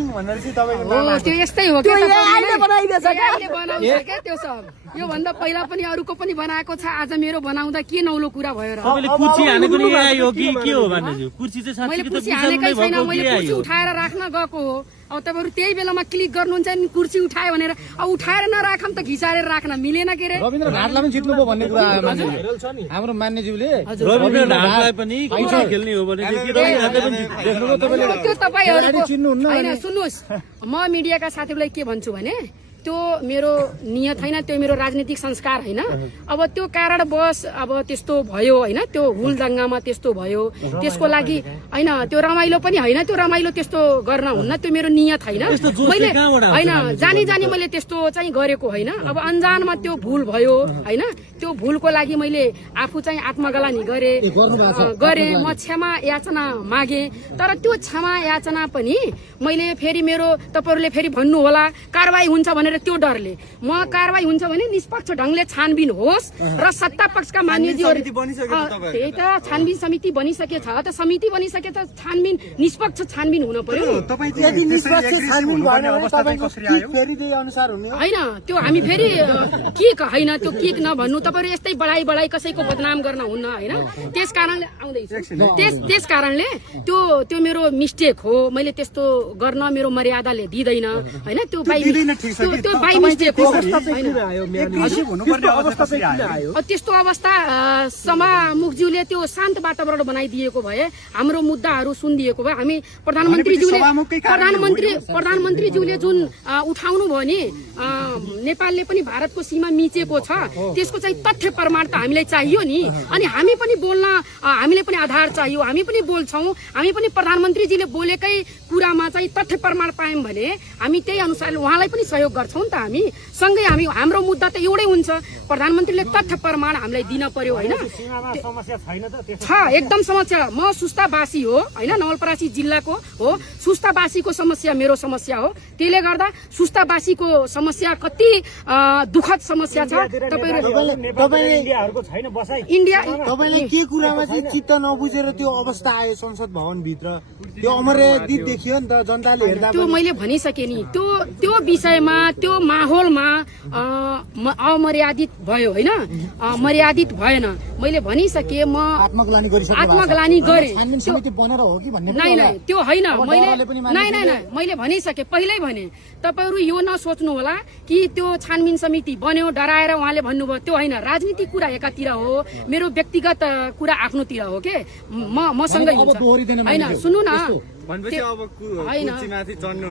King भनेर चाहिँ तपाईको नाम हो त्यो यस्तै हो त्यो अहिले बनाइदिएछ क्या? अहिले बनाउँछ क्या त्यो सब। यो भन्दा पहिला पनि अरूको पनि बनाएको छ, आज मेरो बनाउँदा के नौलो कुरा भयो र? तपाईँले कुर्सी हानेको नि एआई हो कि के हो भन्नु? कुर्सी चाहिँ मैले साँच्चै कुर्सी हानेकै छैन, मैले कुर्सी उठाएर राख्न गएको हो। अब तपाईँहरू त्यही बेलामा क्लिक गर्नुहुन्छ नि कुर्सी उठायो भनेर, अब उठाएर नराखम त घिसारेर राख्न मिलेन के रे? रविन्द्र घाटलाई पनि जित्नु पो भन्ने कुरा आयो मान्छेले। हाम्रो मान्यज्यूले रविन्द्र ढाकलाई पनि कुर्सी खेल्ने हो भने चाहिँ रविन्द्र ढाकले पनि देख्नुभयो तपाईँले? त्यो तपाईँहरूको चिन्नुहुन्न होइन। सुन्नुहोस्, म मिडियाका साथीहरूलाई के भन्छु भने त्यो मेरो नियत होइन, त्यो मेरो राजनीतिक संस्कार होइन। अब त्यो कारणवश अब त्यस्तो भयो होइन, त्यो हुलदङ्गामा त्यस्तो भयो, त्यसको लागि होइन त्यो रमाइलो पनि होइन, त्यो रमाइलो त्यस्तो गर्न हुन्न, त्यो मेरो नियत होइन। मैले होइन जानी जानी मैले त्यस्तो चाहिँ गरेको होइन। अब अन्जानमा त्यो भुल भयो होइन, त्यो भुलको लागि मैले आफू चाहिँ आत्मग्लानी गरेँ, म क्षमा याचना मागे। तर त्यो क्षमा याचना पनि मैले फेरि मेरो तपाईँहरूले फेरि भन्नु होला कारवाही हुन्छ भनेर, त्यो डरले म कारवाही हुन्छ भने निष्पक्ष ढंगले छानबिन होस् र सत्ता पक्षका मान्यज्यूहरू त्यही त छानबिन समिति बनिसकेछ, त समिति बनिसके त छानबिन निष्पक्ष छानबिन हुन पर्यो। यदि निष्पक्ष छानबिन भएन भने तपाईको किक फेरि त्यही अनुसार हुने हो? होइन त्यो हामी फेरि किक होइन, त्यो किक नभन्नु। तपाईँहरू यस्तै बढाई कसैको बदनाम गर्न हुन्न होइन। त्यस कारणले आउँदैछु, त्यस कारणले त्यो मेरो मिस्टेक हो। मैले त्यस्तो गर्न मेरो मर्यादाले दिँदैन होइन। त्यो बाई मिस्टेक हो। त्यस्तो अवस्था सभामुखज्यूले त्यो शान्त वातावरण बनाइदिएको भए, हाम्रो मुद्दाहरू सुनिदिएको भए, हामी प्रधानमन्त्रीज्यूले जुन उठाउनु भयो नि, नेपालले पनि भारतको सीमा मिचेको छ, त्यसको चाहिँ तथ्य प्रमाण त हामीलाई चाहियो नि। अनि हामी पनि बोल्न, हामीले पनि आधार चाहियो, हामी पनि बोल्छौँ। हामी पनि प्रधानमन्त्रीजीले बोलेकै कुरामा चाहिँ तथ्य प्रमाण पायौँ भने हामी त्यही अनुसार उहाँलाई पनि सहयोग गर्छौँ नि त। हामी सँगै हाम्रो मुद्दा त एउटै हुन्छ, प्रधानमन्त्रीले तथ्य प्रमाण हामीलाई दिन पर्यो होइन। छ एकदम समस्या। म सुस्तावासी हो होइन, नवलपरासी जिल्लाको हो। सुस्तावासीको समस्या मेरो समस्या हो। त्यसले गर्दा सुस्तावासीको समस्या कति दुःखद समस्या छ। तपाईले के कुरामा चाहिँ चित्त नबुझेर त्यो अवस्था आयो संसद भवन भित्र? त्यो अमर्यादित देखियो नि त जनताले हेर्दा। त्यो मैले भनिसकेँ नि, त्यो विषयमा त्यो माहौलमा अमर्यादित भयो होइन, मर्यादित भएन। मैले भनिसकेँ, म आत्मग्लानी गरेँ। नै त्यो होइन, मैले भनिसकेँ, पहिल्यै भने। तपाईँहरू यो नसोच्नु होला कि त्यो छानबिन समिति बन्यो डराएर उहाँले भन्नुभयो, त्यो होइन। राजनीतिक कुरा एकातिर हो, मेरो व्यक्तिगत कुरा आफ्नोतिर हो के, मसँगै हुन्छ होइन। सुन्नु न, होइन